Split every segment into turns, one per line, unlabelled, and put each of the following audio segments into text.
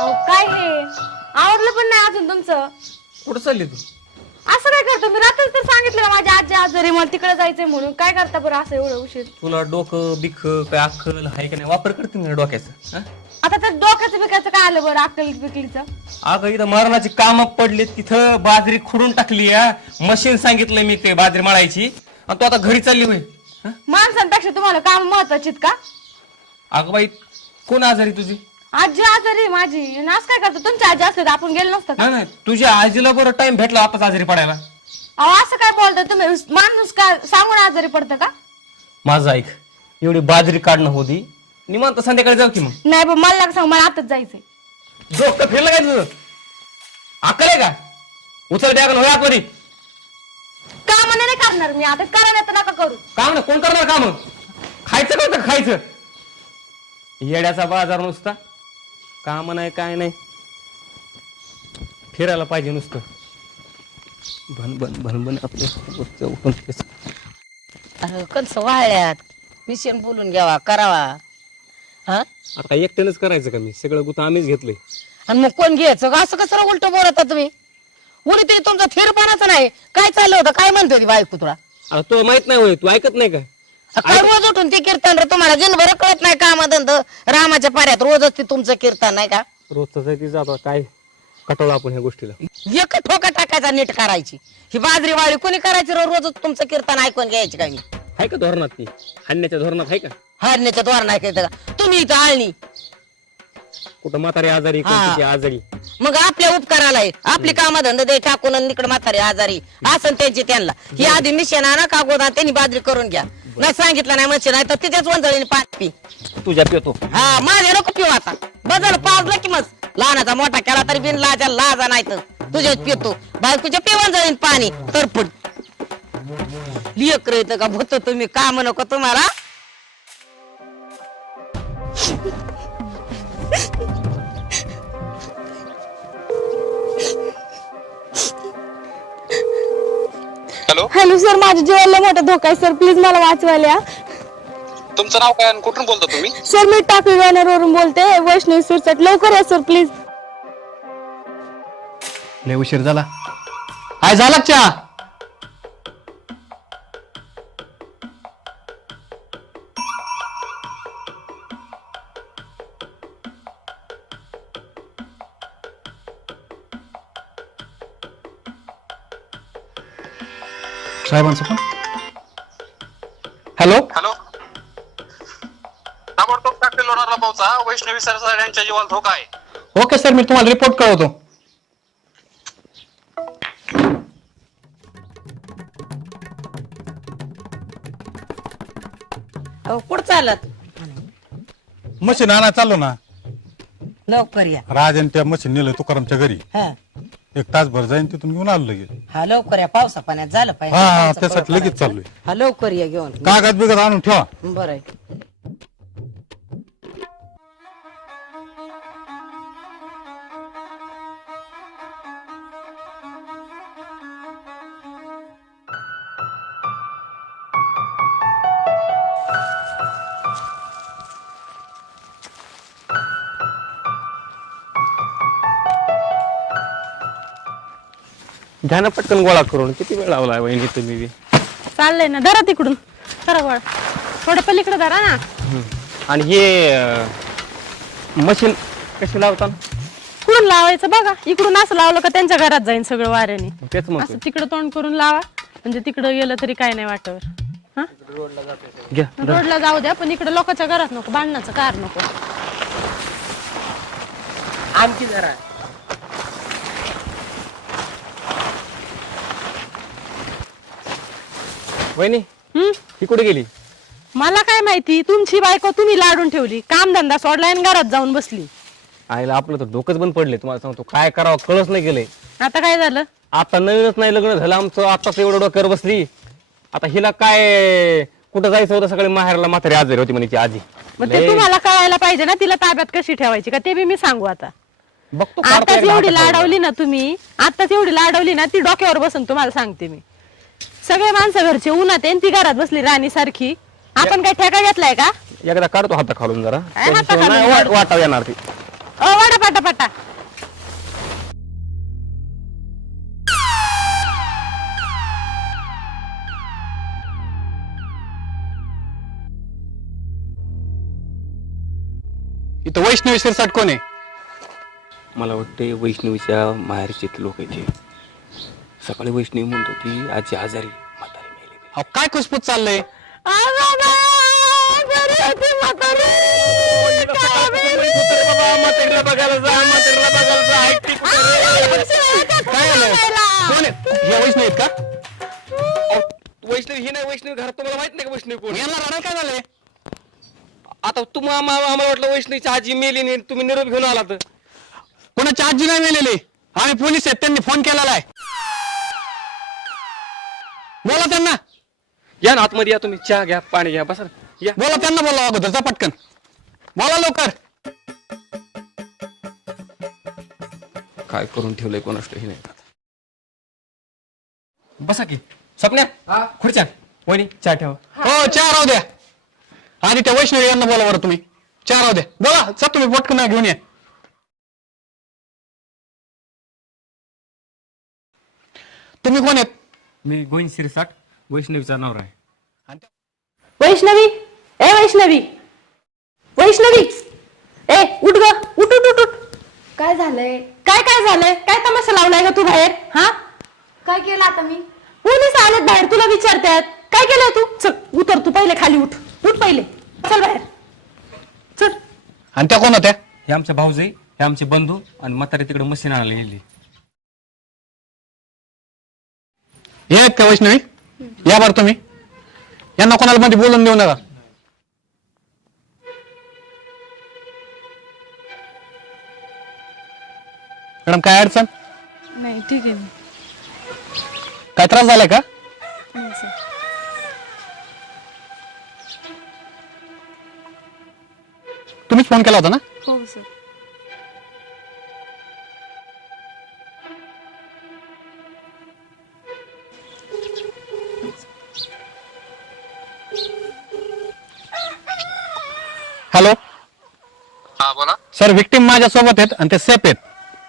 अहो काय हे आवडलं पण नाही अजून तुमचं.
कुठं चालली तू?
असं काय करतो मी? रात्रच तर सांगितलं ना माझ्या आजी आजारी मला तिकडे जायचंय म्हणून. काय करता बरं असं एवढं उशीर?
तुला डोकं बिख काय अक्कल हाय का नाही? वापर करते मी डोक्याचा.
आता तर डोक्याचं बिकायचं काय आलं बरं अक्कल बिकलीचं?
अगं इथं मरणाची काम पडली, तिथं बाजरी खुडून टाकली. मशीन सांगितलंय मी ते बाजरी मळायची, आणि तू आता घरी चालली होय.
माणसांपेक्षा तुम्हाला काम महत्वाची का?
अगं बाई, कोण आजारी तुझी?
आजी आजारी माझी. नाच काय करतो? तुमची आजी असते तर आपण गेलो नसतं का?
नाही, तुझ्या आजीला बरं टाइम भेटला आताच आजारी पडायला.
अहो असं काय बोलताय तुम्ही? माणूस काय सांगून आजारी पडतं का?
माझं ऐक, एवढी बाजरी काढणं होती, निवांत संध्याकाळी जाऊ की मग.
नाही पण मला नका सांग, मला आताच जायचंय.
झोप का फिरलं काय तुझं? अक्कल आहे का? उचल बॅग होय आतमध्ये.
काम नाही करणार मी आता. करायला तर नका करू.
काम ना कोण करणार काम? खायचं का खायचं? येड्याचा बाजार नुसता, काम नाही काय नाही. फिरायला पाहिजे नुसतं. भन भन भन भन आपलं.
अरे कंस वाळल्यात, मिशन बोलून घ्यावा करावा. हा
आता एकट्यानंच करायचं का? मी सगळं गुत आम्हीच घेतलंय.
आणि मग कोण घ्यायचं का? असं कसं उलट बोलता तुम्ही? उलट ते तुमचा थिरपणाच नाही. काय चाललं होतं? काय म्हणतो ती बायको तुला?
आता तो माहित नाही होय, तू ऐकत नाही का?
काय रोज उठून ते कीर्तन रे? तुम्हाला जिनभर कळत नाही कामधंद रामाच्या पाऱ्यात रोजच ते तुमचं कीर्तन नाही का?
रोजचं जातो काय कटवलं आपण ह्या गोष्टीला.
एक ठोका टाकायचा नीट करायची. ही बाजरी वाळी कोणी करायची रोजच तुमचं कीर्तन ऐकून घ्यायची काय? मी
आहे का धोरणात? ती हाणण्याच्या धोरणात आहे का?
हारण्याच्या द्वार नाही का तुम्ही इथं आळणी?
कुठं म्हातारी आजारी, कोणती आजारी.
मग आपल्या उपकाराला आहे. आपली कामधंदा दे टाकून आणि इकडे म्हातारी आजारी असं त्यांची त्यांना. ही आधी मिशन आणा का गोदा त्यांनी बाजरी करून घ्या. नाही सांगितलं नाही मशीन आहे तर तिच्याच वंजळीने पाणी पी.
तुझ्या पितो.
हा माझ्या नको पिऊ आता. बदल पाजलं की मग लहानाचा मोठा केला तरी बिन लाजा लाजा नाही तर तुझ्याच पितो. बायकोच्या पिवण जळीन पाणी तरफुट. लियक येतं का भूत तुम्ही? काम नको तुम्हाला?
हॅलो
हॅलो सर, माझ्या जीवाला मोठा धोका आहे सर. प्लीज मला वाचवायला या.
तुमचं नाव काय आणि कुठून बोलता तुम्ही?
सर मी टाकळी वरून बोलते, वैष्णवी सुरसट. लवकर या सर प्लीज.
लय उशीर झाला. काय झाला चहा? साहेबांचं पण. हॅलो
हॅलो, ताबडतोब टाकलेला लोणारला पोहोचा. वैष्णवी सरसाड यांच्या जीवाला धोका आहे.
ओके सर, मी तुम्हाला रिपोर्ट कळवतो.
कुठं चालत?
मशीन आणा चाललो ना.
लवकर या.
राज आणि त्या मशीन नेलं तुकारामच्या घरी.
हा
एक तासभर जाईन, तिथून घेऊन आलो लगेच.
हा लवकर या. पावसा पाण्यात झालं पाहिजे.
हा त्यासाठी लगेच चाललोय.
हा लवकर या घेऊन.
कागद बिगद आणून ठेवा.
बरं आहे.
घ्या ना पटकन गोळा करून. किती वेळ लावला वहिनी तुम्ही बी?
चाललंय ना. धरा तिकडून. धरा गोळा. थोडं पलीकडे धरा ना.
आणि हे मशीन कशी लावता?
कुठून लावायचं बघा. इकडून असं लावलं का त्यांच्या घरात जाईन सगळं वाऱ्याने.
तेच मग
असं तिकडं तोंड करून लावा, म्हणजे तिकडं गेलं तरी काय नाही वाटवर. हा
घ्या.
रोडला जाऊ द्या, पण इकडे लोकांच्या घरात नको. भांडणाचं कार नको.
आणखी जरा
वहिनी ही कुठे गेली?
मला काय माहिती. तुमची बायको तुम्ही लाडून ठेवली. काम धंदा सोडलाय आणि घरात जाऊन बसली.
आईला आपलं तर डोकंच बंद पडले. तुम्हाला सांगतो काय करावं कळच नाही गेलंय.
आता काय झालं?
आता नवीनच नाही लग्न झालं आमचं, आताच एवढं डोक्यावर बसली. आता हिला काय कुठं जायचं होतं? सगळे माहेरला म्हातारी आजारी होती म्हणे आजी.
मग ते तुम्हाला कळायला पाहिजे ना, तिला ताब्यात कशी ठेवायची का ते बी मी सांगू. आता
बघतो
आताच एवढी लाडवली ना तुम्ही, आताच एवढी लाडवली ना, ती डोक्यावर बसून तुम्हाला सांगते मी. सगळे माणसं घरचे उन्हात ती घरात बसली राणी सारखी. आपण काय ठेका घेतलाय का?
एकदा काढतो हाता खालून जरा.
काय हाता खालून
वाटाव येणार ती.
वाडा पाटा पाटा.
इथं वैष्णवी शिरसाट कोण आहे?
मला वाटते वैष्णवीच्या माहेरचे लोक येते. सकाळी वैष्णवी म्हणत होती आजी आजारी म्हातारी मेली.
अहो, काय खुसपूस चाललंय? काय झालं? कोण आहे? या वैष्णवी आहेत का?
वैष्णवी ही नाही, वैष्णवी घरात तुम्हाला माहित नाही का वैष्णवी कोण?
यांना रडायला काय झालंय?
आता तुम्हाला आम्हाला वाटलं वैष्णवीची आजी मेली नाही, तुम्ही निरोप घेऊन आला तर.
कोणाची आजी नाही मेलेली. आम्ही पोलीस आहेत, त्यांनी फोन केलेला आहे. बोला त्यांना,
या ना आतमध्ये, या तुम्ही, चहा घ्या, पाणी घ्या, बसा या.
बोला त्यांना, बोला अगोदर जा पटकन, बोला लवकर.
काय करून ठेवलंय कोणाष्ट हे नाही. बसा की स्वप्न्या, खुर्च्या वहिनी चहा ठेवा.
हो, चहा राहू द्या. आधी त्या वैष्णवी यांना बोला बरं तुम्ही. चहा राहू द्या, बोला सर तुम्ही पटकन घेऊन या. तुम्ही कोण आहेत?
मी गोविंद शिरसाट, वैष्णवीचा नवरा आहे.
वैष्णवी, ए वैष्णवी, वैष्णवी, ए उठ ग, उठ उठ उठ उठ.
काय झालंय?
काय काय झालंय? काय तमाशा लावलाय का तू बाहेर? हा,
काय केलं आता मी?
पोलीस आलेत बाहेर, तुला विचारतात काय केलंय तू. चल उतर, तू पहिले खाली उठ, उठ पहिले, चल बाहेर चल.
आणि त्या कोण होत्या?
हे आमचे भाऊजाई, हे आमचे बंधू, आणि म्हातारी तिकडे मशीन आणायला गेली.
हे आहेत का वैष्णवी? या बरं तुम्ही. यांना कोणाला मध्ये बोलून देऊ नका. मॅडम काय अडचण?
नाही ठीक आहे.
काय त्रास झालाय का?
नाही सर.
तुम्हीच फोन केला होता ना?
हो सर.
हॅलो
हा बोला.
सर, विक्टीम माझ्या सोबत आहेत आणि ते सेफ आहेत.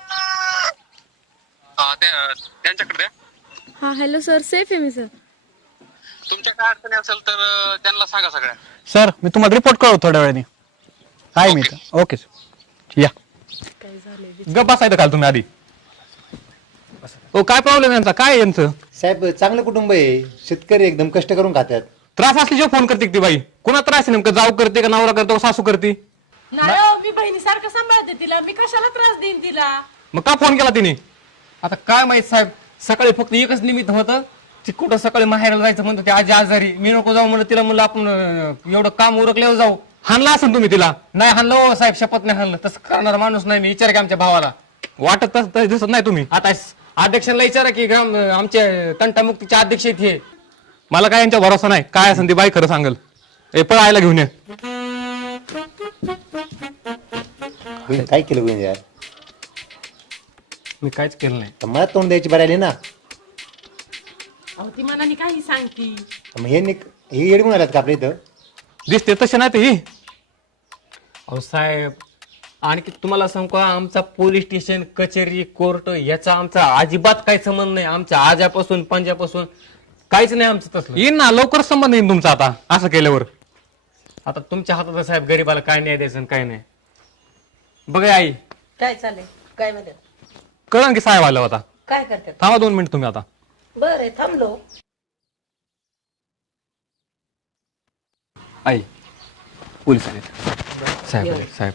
त्यांच्याकडे द्या.
हा हॅलो सर, सेफ आहे मी सर.
तुमच्या काय अडचणी असेल तर त्यांना सांगा सगळ्या.
सर, मी तुम्हाला रिपोर्ट कळवतो थोड्या वेळाने. आहे मी इथं. ओके सर, या.
गप बसायचं काल तुम्ही आधी. हो, काय प्रॉब्लेम यांचा, काय यांचं
साहेब चांगलं कुटुंब आहे, शेतकरी एकदम कष्ट करून खात्यात.
त्रास असल्याशिवाय फोन करते ती बाई. कोणा त्रास आहे नेमकं? जाऊ करते का नवरा करतो का सासू करते?
नाही मी बहिणीसारखं सांभाळते तिला, मी कशाला त्रास देईन तिला.
मग का फोन केला तिने? आता काय माहित साहेब, सकाळी फक्त एकच निमित्त होतं. ती कुठं सकाळी माहेरला जायचं म्हणतो, ती आजी आजारी, मी नको जाऊ म्हणलं. तिला म्हणलं आपण एवढं काम उरकल्यावर जाऊ. हाणला असेल तुम्ही तिला? नाही हाणलं हो साहेब, शपथ नाही हाणलं. तसं करणारा माणूस नाही मी. विचार की आमच्या भावाला. वाटत तसं दिसत नाही तुम्ही. आता अध्यक्षांना विचारा की ग्राम आमचे तंटामुक्तीचे अध्यक्ष आहेत हे. मला काय यांच्या भरोसा नाही. काय असेल ती बाई खरं सांगल. ए पळ आयला घेऊन ये.
होईल, काय केलं होईल यार?
मी काहीच केलं नाही.
तर मला तोंड द्यायची बरं आली ना.
अहो ती मनाने काही सांगती.
मग हे येड म्हणालात का आपल्या इथं?
दिसते तसे नाही ते. अहो साहेब, आणखी तुम्हाला सांगू का, आमचा पोलीस स्टेशन, कचेरी, कोर्ट याचा आमचा अजिबात काही संबंध नाही. आमच्या आजापासून पंजापासून काहीच नाही आमचं तसलं.
येईन ना, लवकर संबंध येईन तुमचा आता असं केल्यावर.
आता तुमच्या हातात आहे साहेब, गरीबाला काय नाही द्यायचं आणि काय नाही. बघा आई,
काय चालेल? काय म्हणतात?
कळण की साहेब आला होता.
काय करतात?
थांबा 2 मिनिट तुम्ही आता.
बरं थांबलो.
आई पोलीस आले साहेब, आले साहेब.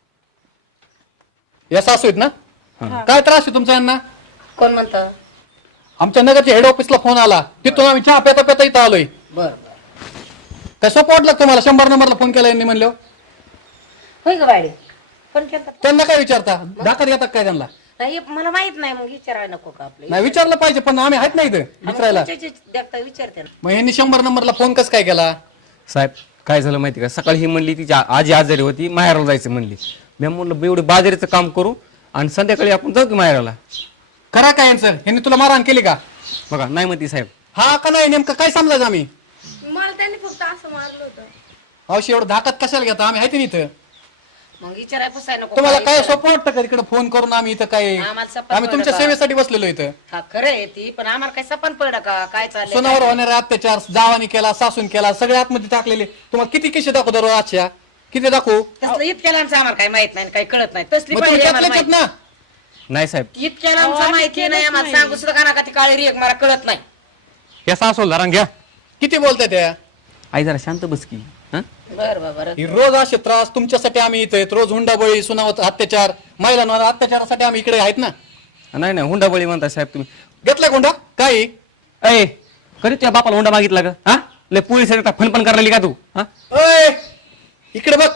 या सासू आहेत ना? काय त्रास आहे तुमचा यांना?
कोण म्हणतं?
आमच्या नगरच्या हेड ऑफिसला फोन आला, तिथून आम्ही चहा पेता पेता इथं आलोय.
बर
काय सोपं वाटलं तुम्हाला? 100 नंबरला फोन केला यांनी म्हणलं.
होय ग बायडे, पण केलं
त्यांना काय विचारता? दाखत घेतात काय त्यांना?
नाही, मला माहित नाही. मग विचारायला नको का आपलं?
नाही विचारलं पाहिजे, पण आम्ही आहेत नाही इथं विचारायला.
देखता विचारते ना.
मग यांनी 100 नंबरला फोन कसं काय केला?
साहेब काय झालं माहिती का, सकाळी ही म्हणली तिची आजी आजारी होती, माहेराला जायचं म्हणली. मी म्हणलं एवढे बाजारीचं काम करू आणि संध्याकाळी आपण जाऊ की माहेराला.
करा काय यांचं? यांनी तुला मारहाण केली का?
बघा नाही म्हणती साहेब.
हा का नाही, नेमकं काय समजायचं आम्ही?
मला त्यांनी फक्त असं मारलं होतं.
अवशी एवढं धाकात कशाला घेता? आम्ही आहेत ना इथं.
मग विचाराय पुसाय नको
तुम्हाला काय सोपं वाटतं का इकडे फोन करून आम्ही इथं काय
आम्हाला सपाट
आम्ही तुमच्या
पडलं का?
सेवेसाठी बसलेलो इथं
हा खरं आहे ती पण आम्हाला काय सपन पडलं का काय चाललंय
सोनावर होणारे अत्याचार जावानी केला सासून केला सगळे आतमध्ये टाकलेले तुम्हाला किती किशे दाखवतो रोज आजच्या किती दाखवू
तसलं इतक्या लांबचं आम्हाला काही माहित नाही काही कळत नाही तसली
मग
पहिली
तुम्ही
आम्हाला
त्यातलेच आहेत
माहिती.
ना
नाही साहेब
इतक्या लांबचं माहिती नाही आम्हाला सांगू सुद्धा का नका ती काळी रेग मला कळत नाही
या सासू धरण घ्या
किती बोलताय त्या
आई जरा शांत बस की हं?
बरं
ही रोज असे त्रास तुमच्यासाठी आम्ही इथे आहेत. रोज हुंडाबळी सुनावत अत्याचार महिलांवर अत्याचारासाठी आम्ही इकडे आहेत ना
नाही नाही हुंडाबळी म्हणताय साहेब तुम्ही
घेतलाय हुंडा काय
अय कधी तुझ्या बापाला हुंडा मागितला का हा लय पोलीस फन पण करायला का तू हा
ओय इकडे बघ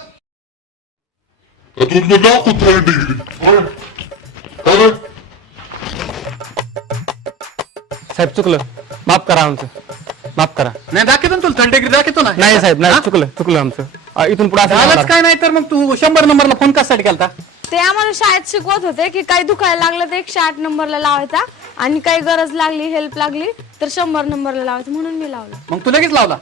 साहेब चुकलं माफ करा आमचं माफ करा
नाही दाखवतो ना तुला थर्ड डिग्री दाखवतो ना
नाही साहेब नाही चुकलं आमचं इथून पुढे असं नाही
झालंच
होणार.
काय नाही तर मग तू 100 नंबरला फोन कशासाठी केलता
ते आम्हाला शाळेत शिकवत होते की काही दुखायला लागलं तर 108 नंबरला लावायचा आणि काही गरज लागली हेल्प लागली तर 100 नंबरला लावायचं म्हणून मी लावलं.
मग तू लगेच लावला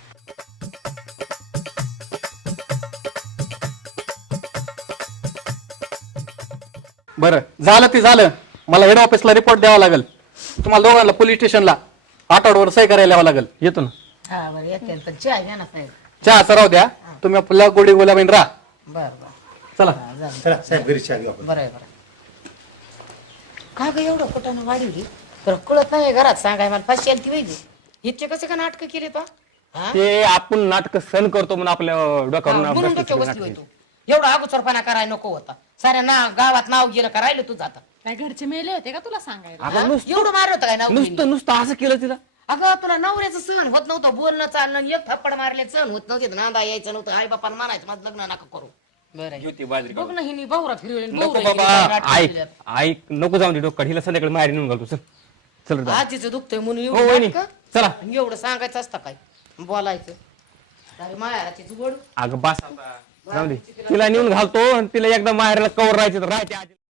बरं झालं ते झालं मला हेड ऑफिसला रिपोर्ट द्यावा लागेल तुम्हाला दोघांना पोलीस स्टेशनला आठवड्यावर सही करायला यावं लागेल
येतो ना
हा बरं येते पण चहा घ्या ना साहेब
चहा सराव द्या तुम्ही आपल्या गोडी गुलाबीन राहा
बरं बरं
चला
चला साहेब घरी चहा घेऊ आपण.
बरं आहे बरं का ग एवढं कुठं वाढवली तर कळत नाही घरात सांगाय मला फाशी आली ती वैदी इतके कसे का नाटक केले तो हा
ते आपण नाटक सहन करतो म्हणून आपल्या
म्हणून
डोक्यावर
डोक्यावर बसली होय तू एवढा अगोचरपणा करायला नको होता साऱ्या ना गावात नाव गेलं का राहिलं तुझं आता
काय घरचे मेले होते का तुला सांगायला
हा? एवढं मारलं होतं काय नाव
नुसतं असं केलं तिला
अगं तुला नवऱ्याचं सहन होत नव्हतं बोलणं चालणं एक थप्पड मारले सहन होत नव्हते नांदा यायचं नव्हतं आई बापानं म्हणायचं माझं लग्न नका करू बरं बघ ना हिनी बहुरा फिरवली
नको बाबा ऐक ऐक नको जाऊन दे डोक्यात हिला संध्याकाळी माहेरी नेऊन घालतो चल चल रे जाऊ.
आजीचं दुखतंय म्हणून
हो वहिनी
एवढं नाटकं?
चला
एवढं सांगायचं असतं काय बोलायचं अरे मायाची जुगड
अगं बस आता जाऊ दे तिला नेऊन घालतो आणि तिला एकदा माहेरला कवर राहायचं तर राहते आजी